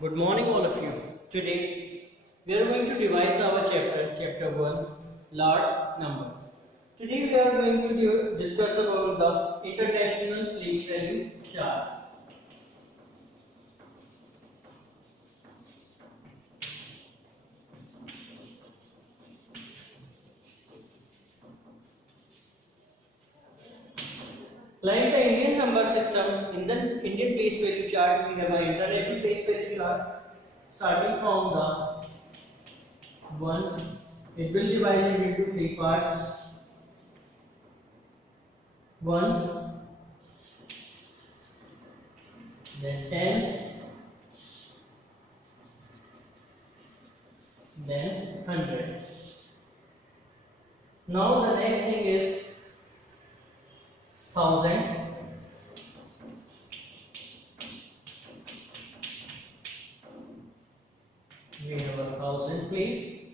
Good morning, all of you. Today we are going to revise our chapter 1, large number. Today we are going to discuss about the international place value chart. Like the Indian number system, in the Indian place value chart, we have an international place value chart starting from the ones. It will divide it into three parts. Ones, then tens, then 100. Now the next thing is 1000. We have 1000 place.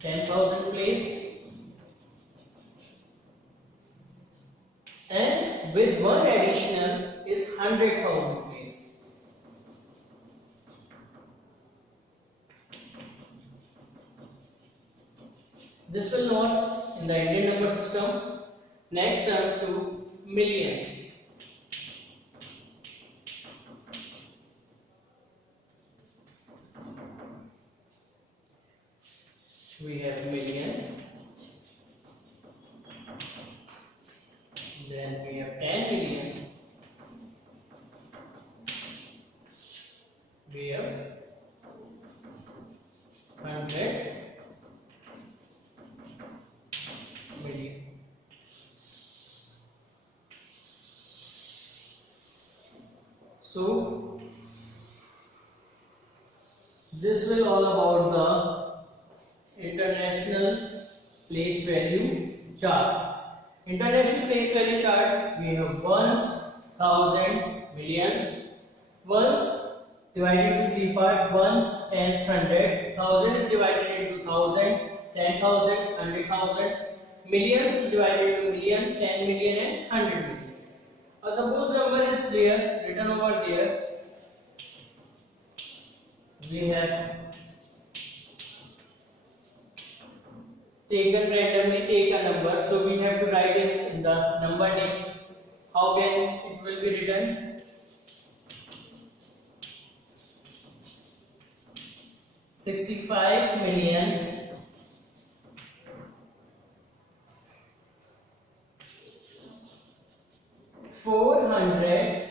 10,000 place. And with one additional is 100,000 place. This will not in the Indian number system. Next turn to million. We have million. Then we have 10 million. We have 100 million. So this will all about the international place value chart. International place value chart, we have ones, thousand, millions. Ones divided into three parts: ones, tens, 100. Thousand is divided into 1000, 10,000, 100,000. Millions is divided into million, 10 million and 100 million. Suppose number is there, written over there. We have taken randomly take a number, so we have to write it in the number name. How can it will be written? 65 millions 400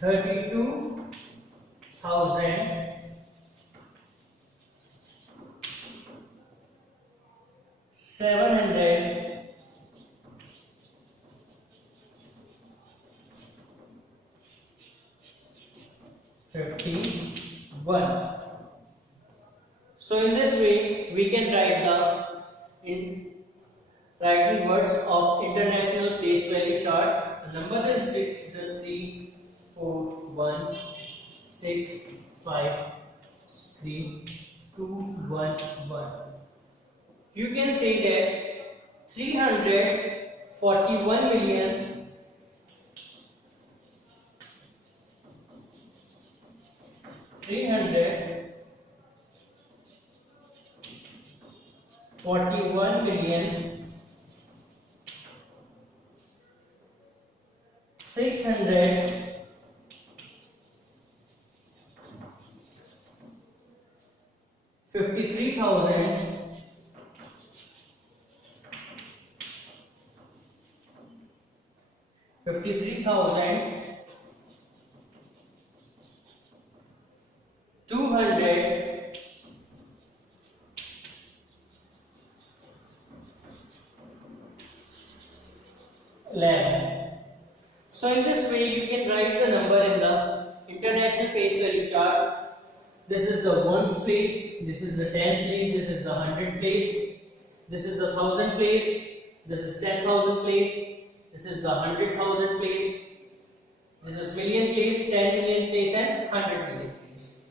32,000 700 51. So in this way we can write writing words of international place value chart. The number is 3 4 1 6 5 3 2 1 1. You can say that 341 million 341 million 600 53,000 200 11. So in this way you can write the number in the international place value chart. This is the ones place, this is the 10 place, this is the 100 place, this is the 1000 place, this is 10,000 place, this is the 100,000 place, this is million place, 10 million place and 100 million place.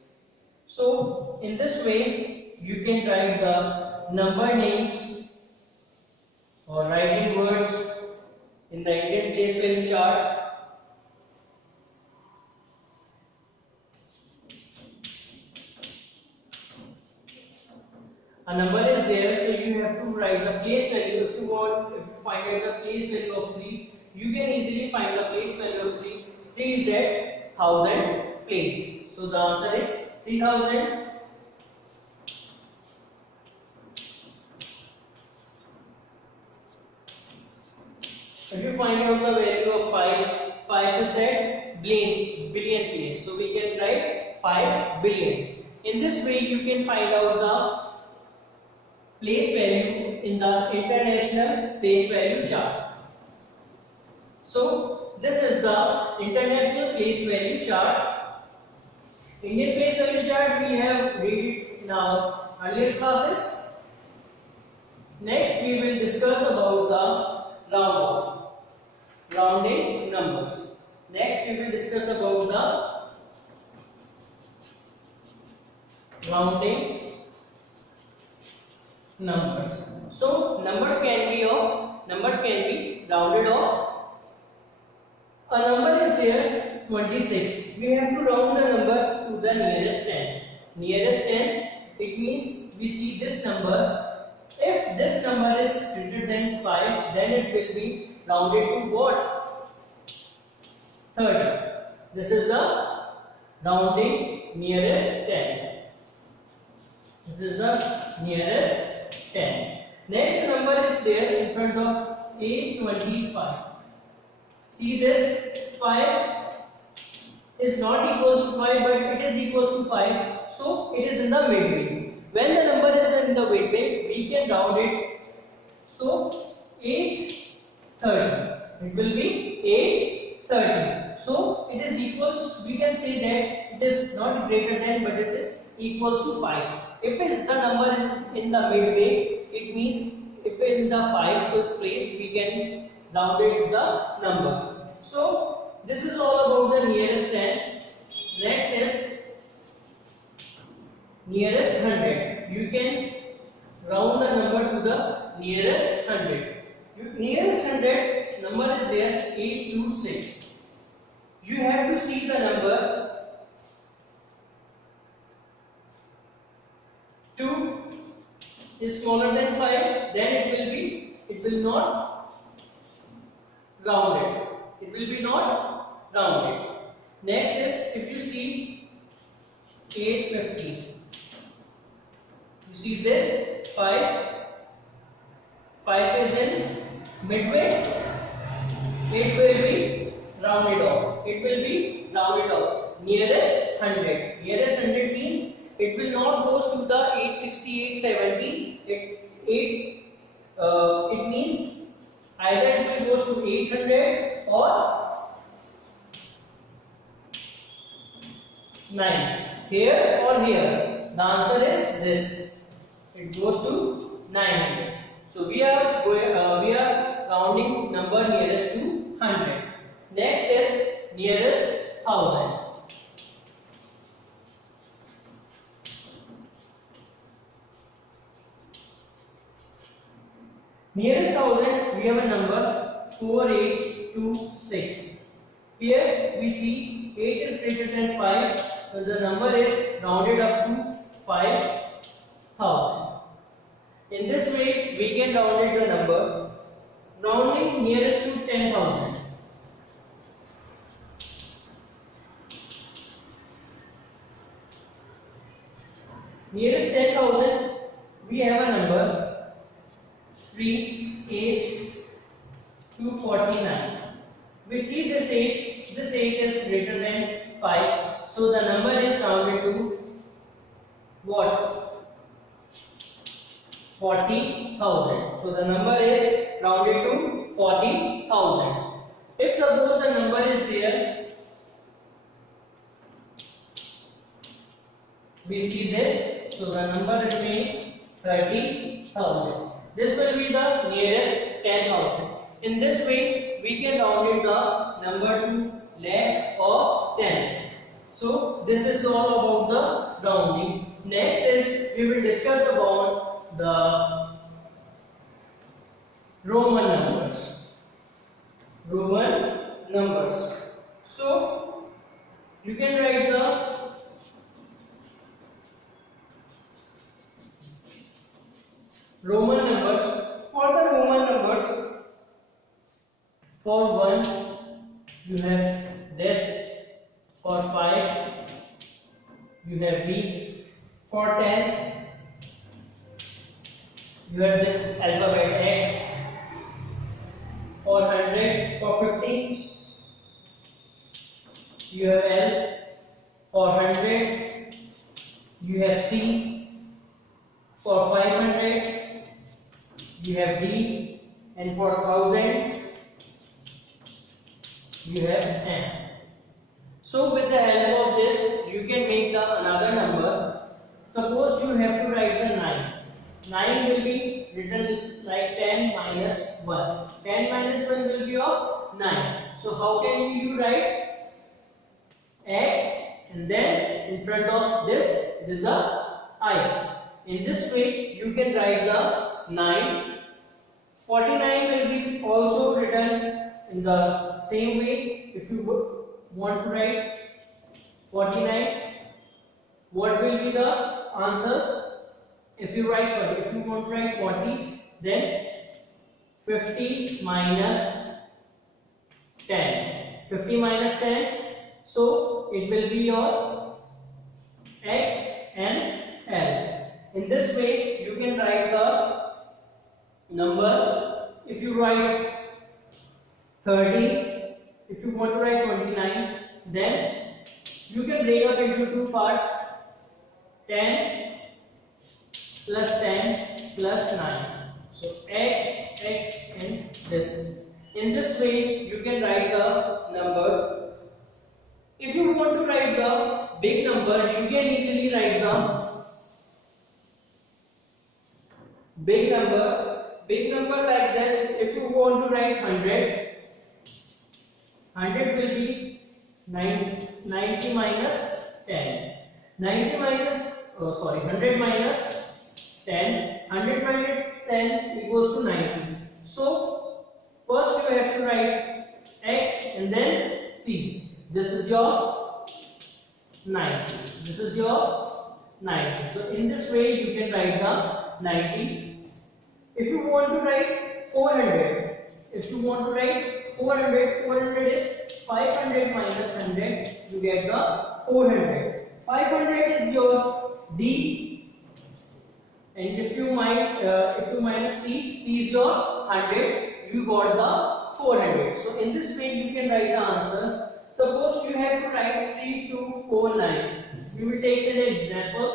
So in this way you can write the number names or writing words in the Indian place value chart. A number is there, so you have to write the place value. If you find out the place value of 3, you can easily find the place value of 3. 3 is at 1000 place. So the answer is 3000. If you find out the value of 5, 5 is at billion place. So we can write 5 billion. In this way, you can find out the place value in the international place value chart. So this is the international place value chart. Indian place value chart we have read it in our earlier classes. Next we will discuss about the rounding numbers. Next we will discuss about the rounding numbers. So numbers can be rounded off. A number is there 26. We have to round the number to the nearest 10. Nearest 10, it means we see this number. If this number is greater than 5, then it will be rounded to what? 30. This is the rounding nearest 10. This is the nearest 10. Next number is there in front of A25. See this 5 is not equals to 5, but it is equals to 5. So it is in the midway. When the number is in the midway, we can round it. So 830. It will be 830. So it is equals. We can say that it is not greater than, but it is equals to 5. If the number is in the midway, it means if in the 5th place, we can round it the number. So this is all about the nearest 10. Next is nearest 100. You can round the number to the nearest 100. Nearest 100 number is there 826. You have to see the number 2 is smaller than 5, then it will not rounded. It will be not rounded. Next is if you see 850. You see this 5 is in midway. It will be rounded off. It will be rounded off. Nearest 100. Nearest 100 means it will not goes to the 860, 870. It means either it will goes to 800 or 9. Here or here. The answer is this. It goes to 900. So we are rounding number nearest to 100. Next is nearest 1000. Nearest 1000, we have a number 4826. Here we see 8 is greater than 5, so the number is rounded up to 5000. In this way, we can round the number, rounding nearest to 10,000. Nearest 10,000, we have a number 38249. We see this 8 is greater than 5, so the number is rounded to what? 40,000. So the number is rounded to 40,000. If suppose the number is there, we see this, so the number remains 30,000. This will be the nearest 10,000. In this way, we can round the number to lakh or 10. So this is all about the rounding. Next is we will discuss about the Roman numbers. Roman numbers. So you can write the Roman numbers. For the Roman numbers, for 1 you have this, for 5 you have V, for 10 you have this alphabet X, for 100, for 50 you have L, for 100 you have C, for 500 you have D, and for 1000 you have M. So with the help of this you can make the another number. Suppose you have to write the 9. 9 will be written like 10 minus 1. 10 minus 1 will be of 9. So how can you write X, and then in front of this it is a I. In this way you can write the 9. 49 will be also written in the same way. If you want to write 49, what will be the answer? If you want to write 40, then 50 minus 10. 50 minus 10, so it will be your X and L. In this way you can write the number. If you write 30, if you want to write 29, then you can break up into two parts, 10 plus 10 plus 9. So X and this. In this way you can write the number. If you want to write the big numbers, you can easily write the big number. Big number like this. If you want to write 100, 100 will be 90 minus 10. 100 minus 10. 100 minus 10 equals to 90. So first you have to write X and then C. This is your 90. This is your 90. So in this way you can write the 90. If you want to write 400, 400 is 500 minus 100, you get the 400. 500 is your D, and if you minus C is your 100, you got the 400. So in this way you can write the answer. Suppose you have to write 3249. We will take an example.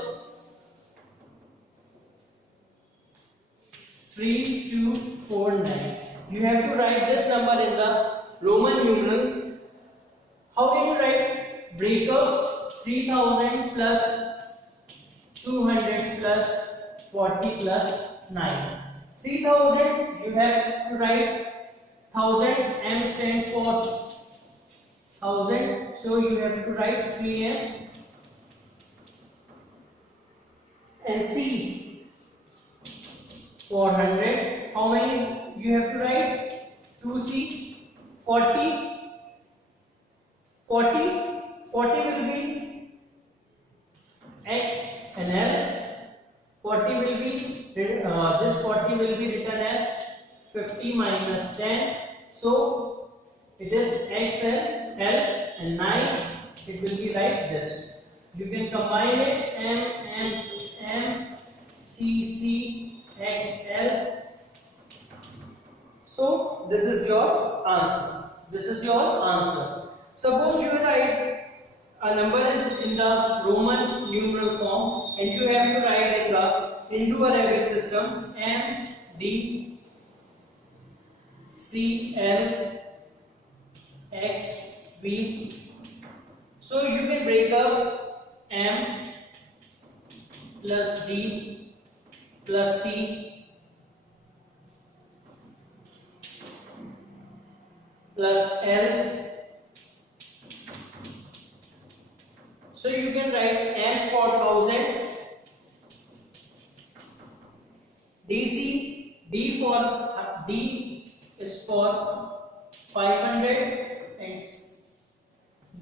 3249. You have to write this number in the Roman numeral. How can you write? Break up 3000 plus 200 plus 40 plus 9. 3000 you have to write 1000. M stands for 1000, so you have to write 3M. And C for 100, how many you have to write? 2C. 40 will be X and L. 40 will be this 40 will be written as 50 minus 10. So it is X and L, and 9 it will be like this. You can combine it, M, C, X, L. So this is your answer. This is your answer. Suppose you write a number is in the Roman numeral form, and you have to write in the Hindu Arabic system M, D, C, L, X, V. So you can break up M plus D plus C plus L. So you can write M for 1000, DC, D for D is for 500 and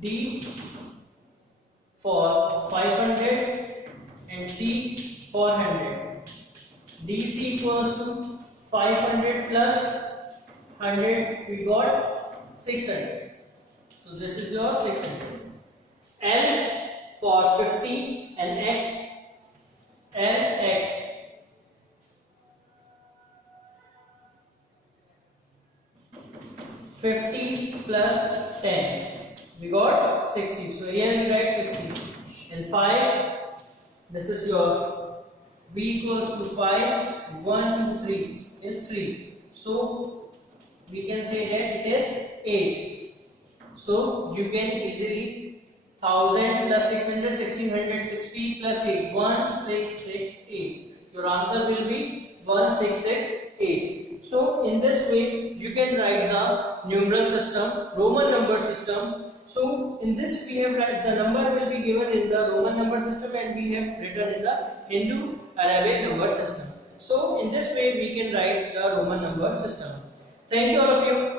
D for 500 and C 400. DC equals to 500 plus 100, we got 600. So this is your 600. L for 50 and X, L, X 50 plus 10, we got 60. So here we write 60. And 5, this is your V equals to 5, 1, 2, 3 is 3. So we can say that it is 8. So you can easily 1000 plus 600, 1660 plus 8, 1668. Your answer will be 1668. So in this way you can write the numeral system, Roman number system. So in this we have the number will be given in the Roman number system and we have written in the Hindu Arabic number system. So in this way we can write the Roman number system. Thank you all of you.